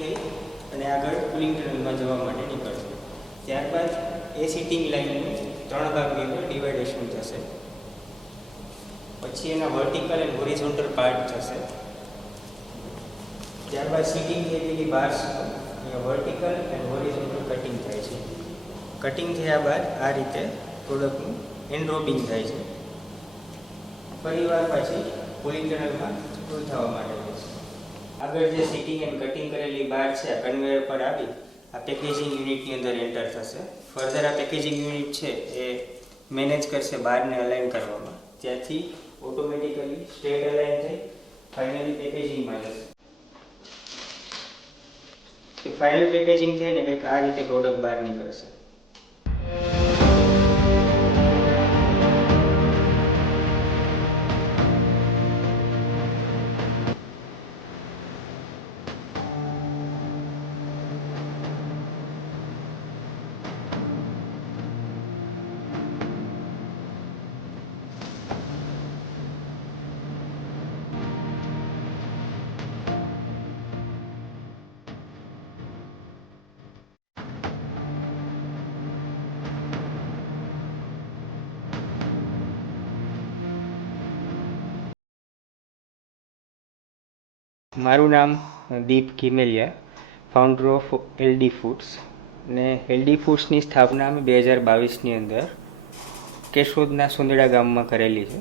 થઈ અને આગળ કુલિંગ ટનલમાં જવા માટે નીકળશે. ત્યારબાદ એ સીટિંગ લાઇનનું 3 ભાગની અંદર ડિવાઇડેશન થશે. પછી એના વર્ટિકલ એન્ડ હોરિઝોન્ટલ પાર્ટ થશે. ત્યારબાદ સીટિંગ થયેલી bars vertical and horizontal cutting થાય છે. કટિંગ થયા બાદ આ રીતે પ્રોડક્ટનું એન્ડરોબિંગ થાય છે. ફરીવાર પાછી કુલિંગ ટનલમાં કુલ થવા માટે છે. આગળ જે સીટિંગ એન્ડ કટિંગ કરેલી બાર છે આ કન્વેયર પર આવી આ પેકેજિંગ યુનિટની અંદર એન્ટર થશે. ફર્ધર આ પેકેજિંગ યુનિટ છે એ મેનેજ કરશે બારને અલાઇન કરવામાં. ત્યાંથી ઓટોમેટિકલી સ્ટ્રેટ અલાઇન થઈ ફાઇનલી પેકેજિંગમાં જશે. ફાઇનલ પેકેજિંગ થઈને કંઈક આ રીતે પ્રોડક્ટ બહાર નીકળશે. મારું નામ દીપ ઘીમેલિયા, ફાઉન્ડર ઓફ એલડી ફૂડ્સ. ને એલડી ફૂડ્સની સ્થાપના અમે 2022ની અંદર કેશોદના સુંદડા ગામમાં કરેલી છે.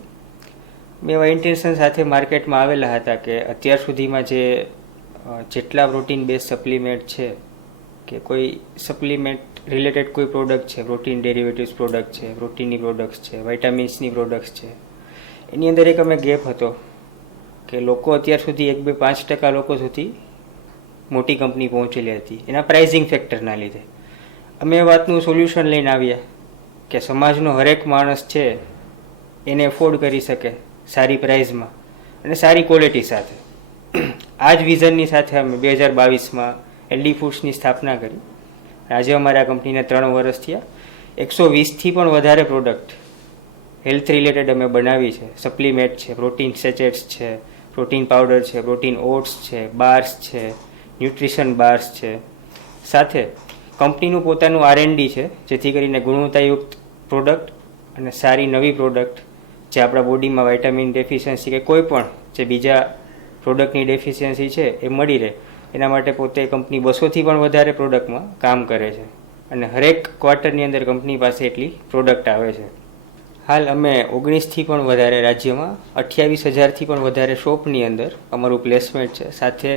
મેં એવા ઇન્ટેન્શન સાથે માર્કેટમાં આવેલા હતા કે અત્યાર સુધીમાં જેટલા પ્રોટીન બેઝ સપ્લિમેન્ટ છે કે કોઈ સપ્લિમેન્ટ રિલેટેડ કોઈ પ્રોડક્ટ છે, પ્રોટીન ડેરિવેટિવ્સ પ્રોડક્ટ છે, પ્રોટીનની પ્રોડક્ટ્સ છે, વાઇટામિન્સની પ્રોડક્ટ્સ છે, એની અંદર એક અમે ગેપ હતો કે લોકો અત્યાર સુધી 1-5% લોકો સુધી મોટી કંપની પહોંચેલી હતી એના પ્રાઇઝિંગ ફેક્ટરના લીધે. અમે એ વાતનું સોલ્યુશન લઈને આવ્યા કે સમાજનો હરેક માણસ છે એને એફોર્ડ કરી શકે સારી પ્રાઇઝમાં અને સારી ક્વોલિટી સાથે. આ જ વિઝનની સાથે અમે 2022માં એલડી ફૂડ્સની સ્થાપના કરી. આજે અમારા કંપનીને 3 વર્ષ થયા. 120થી પણ વધારે પ્રોડક્ટ હેલ્થ રિલેટેડ અમે બનાવી છે. સપ્લિમેન્ટ છે, પ્રોટીન સેચેટ્સ છે, પ્રોટીન પાવડર છે, પ્રોટીન ઓટ્સ છે, બાર્સ છે, ન્યુટ્રિશન બાર્સ છે. સાથે કંપનીનું પોતાનું R&D છે જેથી કરીને ગુણવત્તાયુક્ત પ્રોડક્ટ અને સારી નવી પ્રોડક્ટ જે આપણા બોડીમાં વાઇટામિન ડેફિશિયન્સી કે કોઈ પણ જે બીજા પ્રોડક્ટની ડેફિશિયન્સી છે એ મળી રહે એના માટે પોતે કંપની 200થી પણ વધારે પ્રોડક્ટમાં કામ કરે છે અને હરેક ક્વાર્ટરની અંદર કંપની પાસે એટલી પ્રોડક્ટ આવે છે. હાલ અમે 19થી પણ વધારે રાજ્યમાં 28,000થી પણ વધારે શોપની અંદર અમારું પ્લેસમેન્ટ છે. સાથે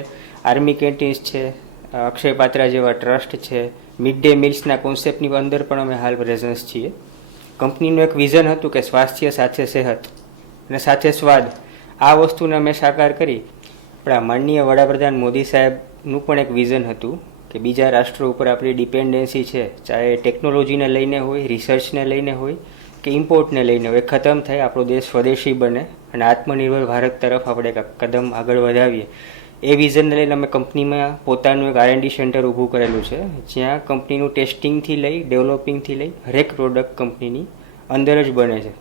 આર્મી કેન્ટીન્સ છે, અક્ષય પાત્રા જેવા ટ્રસ્ટ છે, મિડ ડે મિલ્સના કોન્સેપ્ટની અંદર પણ અમે હાલ પ્રેઝન્સ છીએ. કંપનીનું એક વિઝન હતું કે સ્વાસ્થ્ય સાથે સેહત અને સાથે સ્વાદ, આ વસ્તુને અમે સાકાર કરી. આપણા માનનીય વડાપ્રધાન મોદી સાહેબનું પણ એક વિઝન હતું કે બીજા રાષ્ટ્રો ઉપર આપણી ડિપેન્ડન્સી છે, ચાહે ટેકનોલોજીને લઈને હોય, રિસર્ચને લઈને હોય કે ઇમ્પોર્ટને લઈને હોય, ખતમ થાય, આપણો દેશ સ્વદેશી બને અને આત્મનિર્ભર ભારત તરફ આપણે કદમ આગળ વધાવીએ. એ વિઝનને લઈને અમે કંપનીમાં પોતાનું એક R&D સેન્ટર ઊભું કરેલું છે જ્યાં કંપનીનું ટેસ્ટિંગથી લઈ ડેવલપિંગથી લઈ હરેક પ્રોડક્ટ કંપનીની અંદર જ બને છે.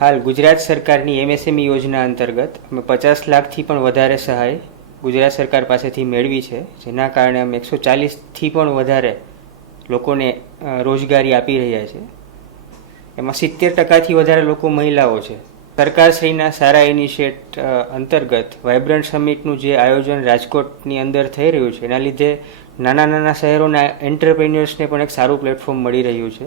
હાલ ગુજરાત સરકારની MSME યોજના અંતર્ગત અમે 50 લાખથી પણ વધારે સહાય ગુજરાત સરકાર પાસેથી મેળવી છે, જેના કારણે અમે 140થી પણ વધારે લોકોને રોજગારી આપી રહ્યા છે. એમાં 70%થી વધારે લોકો મહિલાઓ છે. સરકારશ્રીના સારા ઇનિશિયેટ અંતર્ગત વાઇબ્રન્ટ સમિટનું જે આયોજન રાજકોટની અંદર થઈ રહ્યું છે એના લીધે નાના શહેરોના એન્ટરપ્રેન્યોર્સને પણ એક સારું પ્લેટફોર્મ મળી રહ્યું છે.